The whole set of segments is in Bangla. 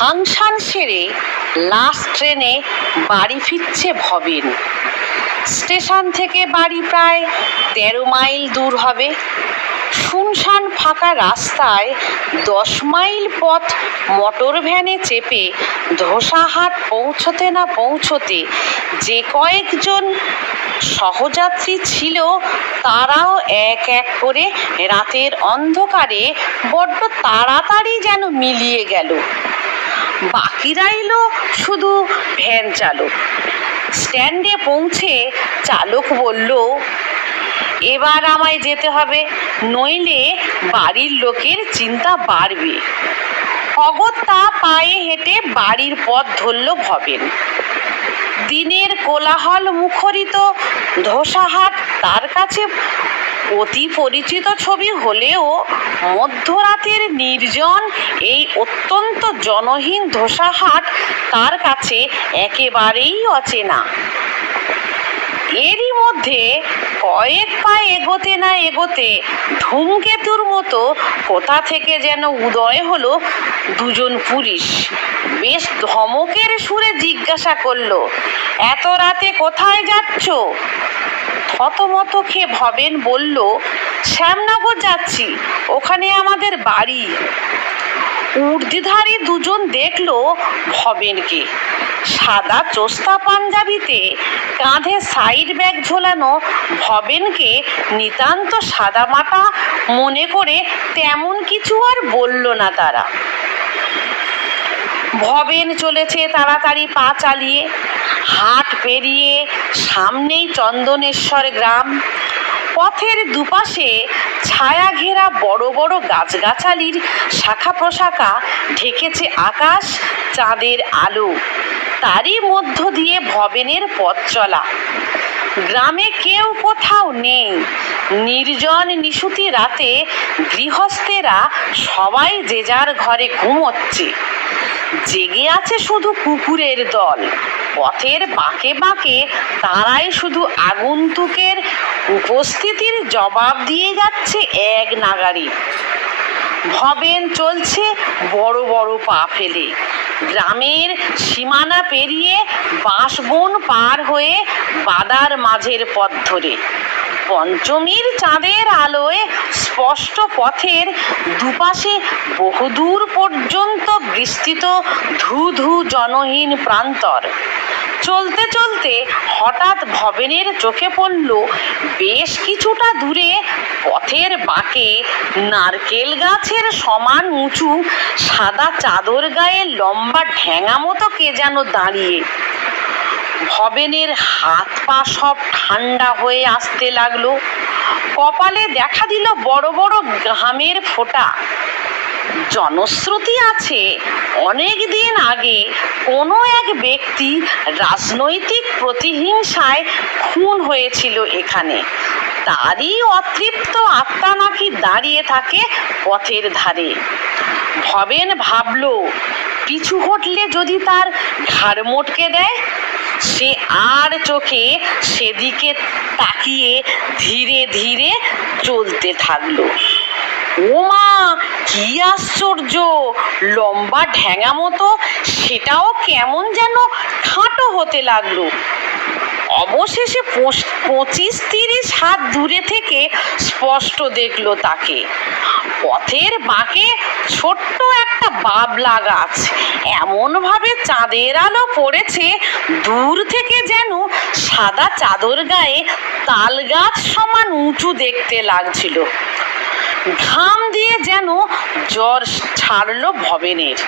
ফাংশন সেরে লাস্ট ট্রেনে বাড়ি ফিরছে ভবেন। স্টেশন থেকে বাড়ি প্রায় 13 মাইল দূর হবে। শুনশান ফাঁকা রাস্তায় 10 মাইল পথ মোটর ভ্যানে চেপে ধোসাহাট পৌঁছতে না পৌঁছতে যে কয়েকজন সহযাত্রী ছিল তারাও এক এক করে রাতের অন্ধকারে বড্ড তাড়াতাড়ি যেন মিলিয়ে গেল। বাকি রইল শুধু ভ্যান চালক। স্ট্যান্ডে পৌঁছে চালক বলল, এবার আমায় যেতে হবে, নইলে বাড়ির লোকের চিন্তা বাড়বে। অগত্যা পায়ে হেঁটে বাড়ির পথ ধরল ভবেন। দিনের কোলাহল মুখরিত ধোসাহাট তার কাছে অতি পরিচিত ছবি হলেও মধ্যরাতের নির্জন এই অত্যন্ত জনহীন ধোসাহাট তার কাছে একেবারেই অচেনা। এরই মধ্যে কয়েক পা এগোতে না এগোতে ধূমকেতুর মতো কোথা থেকে যেন উদয় হলো দুজন পুলিশ। বেশ ধমকের সুরে জিজ্ঞাসা করলো, এত রাতে কোথায় যাচ্ছ? থতমত খেয়ে ভবেন বলল, শ্যামনগর যাচ্ছি, ওখানে আমাদের বাড়ি। উর্দিধারী দুজন দেখলো ভবেনকে। সাদা চোস্তা পাঞ্জাবিতে কাঁধে সাইড ব্যাগ ঝোলানো ভবেনকে নিতান্ত সাদামাটা মনে করে তেমন কিছু আর বলল না তারা। ভবেন চলেছে তাড়াতাড়ি পা চালিয়ে। হাট পেরিয়ে সামনেই চন্দনেশ্বর গ্রাম। পথের দুপাশে ছায়া ঘেরা বড় বড় গাছগাছালির শাখা প্রশাখা ঢেকেছে আকাশ চাঁদের আলো। তারই মধ্য দিয়ে ভবেনের পথ চলা। গ্রামে কেউ কোথাও নেই। নির্জন নিশুতি রাতে গৃহস্থেরা সবাই যে যার ঘরে ঘুমোচ্ছে। জেগে আছে শুধু কুকুরের দল। পথের বাঁকে বাঁকে তারাই শুধু আগন্তুকের উপস্থিতির জবাব দিয়ে যাচ্ছে এক নাগাড়ে। ভবেন চলছে বড় বড় পা ফেলে। গ্রামের সীমানা পেরিয়ে বাঁশবন পার হয়ে বাদার মাঝের পথ ধরে পঞ্চমীর চাঁদের আলোয় স্পষ্ট পথের দুপাশে বহুদূর পর্যন্ত বিস্তৃত ধু ধু জনহীন প্রান্তর। চলতে চলতে হঠাৎ ভবেনের চোখে পড়ল বেশ কিছুটা দূরে পথের বাঁকে নারকেল গাছের সমান উঁচু সাদা চাদর গায়ে লম্বা ঢ্যাঙা মতো কে যেন দাঁড়িয়ে। ভবেনের হাত পা সব ঠান্ডা হয়ে আসতে লাগলো। কপালে দেখা দিল বড় বড় ঘামের ফোঁটা। জনশ্রুতি আছে অনেক দিন আগে কোনো এক ব্যক্তি রাজনৈতিক প্রতিহিংসায় খুন হয়েছিল এখানে। তারই অতৃপ্ত আত্মা নাকি দাঁড়িয়ে থাকে পথের ধারে। ভবেন ভাবল, পিছু হটলে যদি তার ঘাড় মটকে দেয়। সে আর চোখে সেদিকে তাকিয়ে ধীরে ধীরে চলতে থাকলো। ওমা, কি আশ্চর্য! লম্বা ঢ্যাঙা মতো সেটাও কেমন যেন খাটো হতে লাগলো। অবশেষে 25-30 হাত দূরে থেকে স্পষ্ট দেখলো তাকে। পথের বাঁকে ছোট্ট একটা বাবলা গাছ এমন ভাবে চাঁদের আলো পড়েছে দূর থেকে যেন সাদা চাদর গায়ে তাল গাছ সমান উঁচু দেখতে লাগছিল। ঘাম দিয়ে যেন জ্বর ছাড়লো ভবেনের।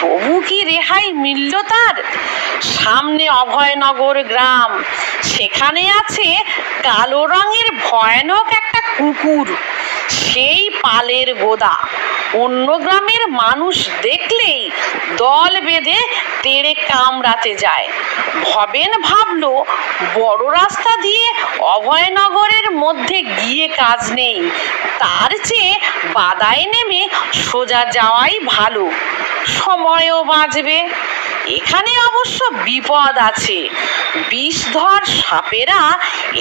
তবু কি রেহাই মিলল তার? সামনে অভয়নগর গ্রাম। সেখানে আছে কালো রঙের ভয়ানক একটা কুকুর, সেই পালের গোদা। অন্য গ্রামের মানুষ দেখলেই দল বেঁধে তেড়ে কামড়াতে যায়। ভবেন ভাবল, বড় রাস্তা দিয়ে অভয়নগরের মধ্যে গিয়ে কাজ নেই, তার চেয়ে বাদায় নেমে সোজা যাওয়াই ভালো, সময়ও বাঁচবে। এখানে অবশ্য বিপদ আছে। বিষধর সাপেরা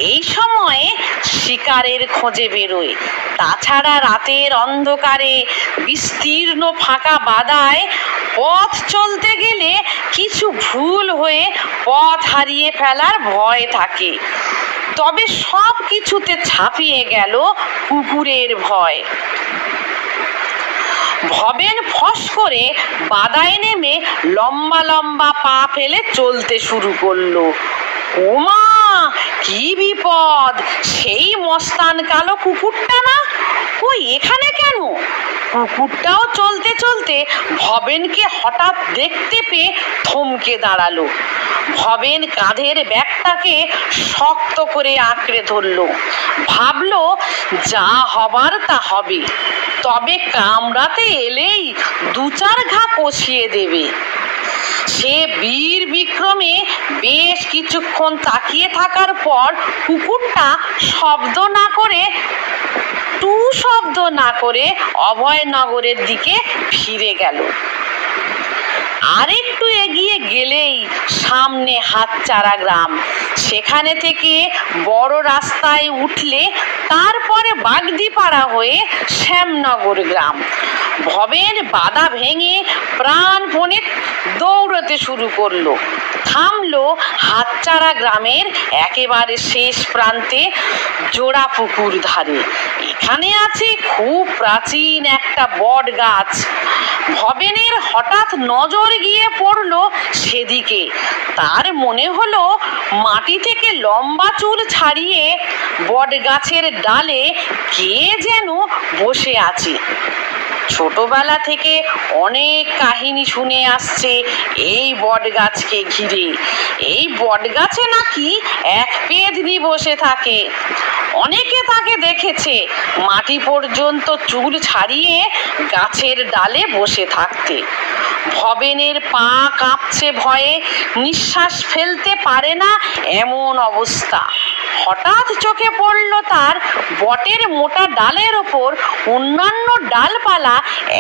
এই সময়ে শিকারের খোঁজে বেরোয়। তাছাড়া রাতের অন্ধকারে বিস্তীর্ণ ফাঁকা বাদায় পথ চলতে গেলে কিছু ভুল হয়ে পথ হারিয়ে ফেলার ভয় থাকে, তবে সব কিছুতে ছাপিয়ে গেল কুকুরের ভয়। ভবেন ফস করে বাদায় নেমে লম্বা লম্বা পা ফেলে চলতে শুরু করলো। ওমা, কি বিপদ! সেই মস্তান কালো কুকুরটা না? ওই এখানে কেন? কুকুরটাও চলতে চলতে ভবেনকে হঠাৎ দেখতে পেয়ে থমকে দাঁড়ালো। ভবেন কাঁধের ব্যাগটাকে শক্ত করে আঁকড়ে ধরলো। ভাবলো, যা হবার তা হবে, তবে কামড়াতে এলেই দু চার ঘা কষিয়ে দেবে। সে বীর বিক্রমে বেশ কিছুক্ষণ তাকিয়ে থাকার পর কুকুরটা শব্দ না করে অভয়নগরের দিকে ফিরে গেল। আরেকটু এগিয়ে গেলেই সামনে হাতচারা গ্রাম। সেখানে থেকে বড় রাস্তায় উঠলে তারপরে বাগদিপাড়া হয়ে শ্যামনগর গ্রাম। ভবেন বাধা ভেঙে প্রাণপণে দৌড়তে শুরু করলো। থামলো হাতচারা গ্রামের একেবারে শেষ প্রান্তে জোড়া পুকুর ধারে। এখানে আছে খুব প্রাচীন একটা বট গাছ। ভবেনের হঠাৎ নজর গিয়ে পড়লো সেদিকে। তার মনে হলো মাটি থেকে লম্বা চুল ছাড়িয়ে বট গাছের ডালে কে যেন বসে আছে। ছোটবেলা থেকে অনেক কাহিনী শুনে আসছে এই বট গাছকে ঘিরে। এই বট গাছে নাকি এক পেতনি বসে থাকে। অনেকে তাকে দেখেছে মাটি পর্যন্ত চুল ছাড়িয়ে গাছের ডালে বসে থাকতে। ভবেনের পা কাঁপছে ভয়ে, নিঃশ্বাস ফেলতে পারে না এমন অবস্থা। হঠাৎ চোখে পড়ল তার বটের মোটা ডালের ওপর অন্যান্য ডালপালা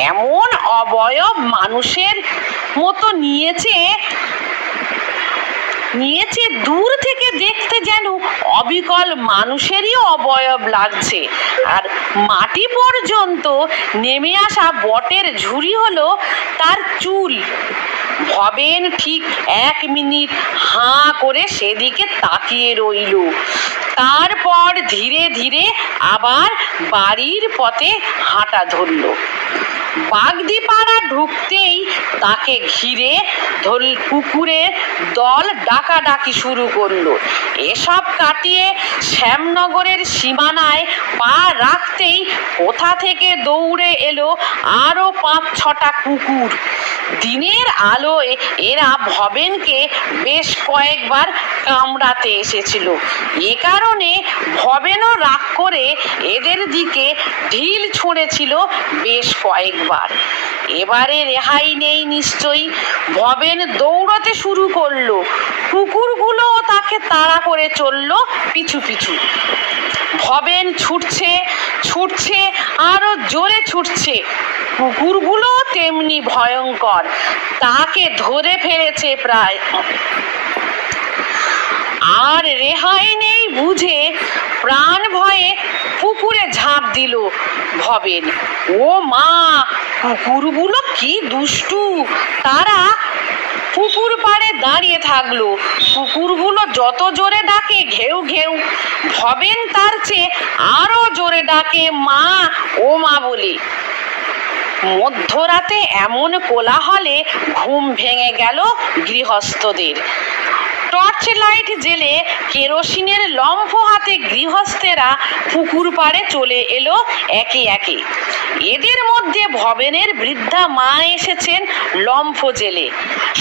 এমন অবয়ব মানুষের মতো নিয়েছে, দূর থেকে দেখতে যেন অবিকল মানুষেরই অবয়ব লাগছে। আর মাটি পর্যন্ত নেমে আসা বটের ঝুড়ি হলো তার চুল। ভবেন ঠিক 1 মিনিট হাঁ করে সেদিকে তাকিয়ে রইল। তারপর ধীরে ধীরে আবার বাড়ির পথে হাঁটা ধরল। বাগদিপাড়া ঢুকতেই তাকে ঘিরে কুকুরের দল ডাকাডাকি শুরু করলো। এসব কাটিয়ে শ্যামনগরের সীমানায় পা রাখতেই কোথা থেকে দৌড়ে এলো আরো 5-6টা কুকুর। দিনের আলোয় এরা ভবেনকে বেশ কয়েকবার কামড়াতে এসেছিল। এ কারণে ভবেনও রাগ করে এদের দিকে ঢিল ছুঁড়েছিল বেশ কয়েকবার। এবারে রেহাই নেই নিশ্চয়ই। ভবেন দৌড়তে শুরু করলো। কুকুরগুলো তাকে তাড়া করে চলল পিছু পিছু। ভবেন ছুটছে আরো জোরে ছুটছে। কুকুরগুলো তেমনি ভয়ঙ্কর, তাকে ধরে ফেলেছে প্রায়। আর রেহাই নেই বুঝে প্রাণ ভয়ে পুকুরে ঝাঁপ দিল ভবেন। ও মা, কুকুরগুলো কি দুষ্টু! তারা পুকুর পাড়ে দাঁড়িয়ে থাকলো। কুকুরগুলো যত জোরে ডাকে ঘেউ ঘেউ, ভবেন তার চেয়ে আরো জোরে ডাকে মা, ও মা বলে। মধ্যরাতে এমন কোলাহলে ঘুম ভেঙে গেল গৃহস্থদের। টর্চ লাইট জেলে কেরোসিনের লম্ফ হাতে গৃহস্থেরা পুকুর পাড়ে চলে এলো একে একে। এদের মধ্যে ভবেনের বৃদ্ধা মা এসেছেন লম্ফ জেলে।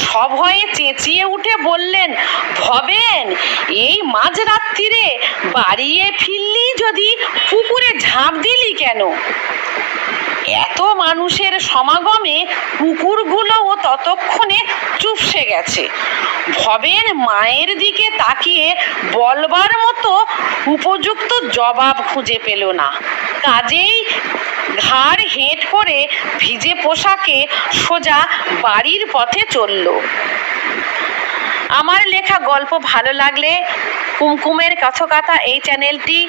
সভয়ে চেঁচিয়ে উঠে বললেন, ভবেন, এই মাঝরাত্রিরে বাড়িয়ে ফিরলি যদি পুকুরে ঝাঁপ দিলি কেন? এত মানুষের সমাগমে কুকুরগুলোও ততক্ষণে চুপসে গেছে। ভবেন মায়ের দিকে তাকিয়ে বলবার মতো উপযুক্ত জবাব খুঁজে পেল না। কাজেই ঘাড় হেঁট করে ভিজে পোশাকে সোজা বাড়ির পথে চলল। আমার লেখা গল্প ভালো লাগলে কুমকুমের কথকথা এই চ্যানেলটি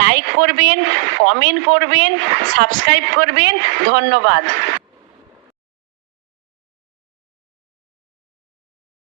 লাইক করবেন, কমেন্ট করবেন, সাবস্ক্রাইব করবেন। ধন্যবাদ।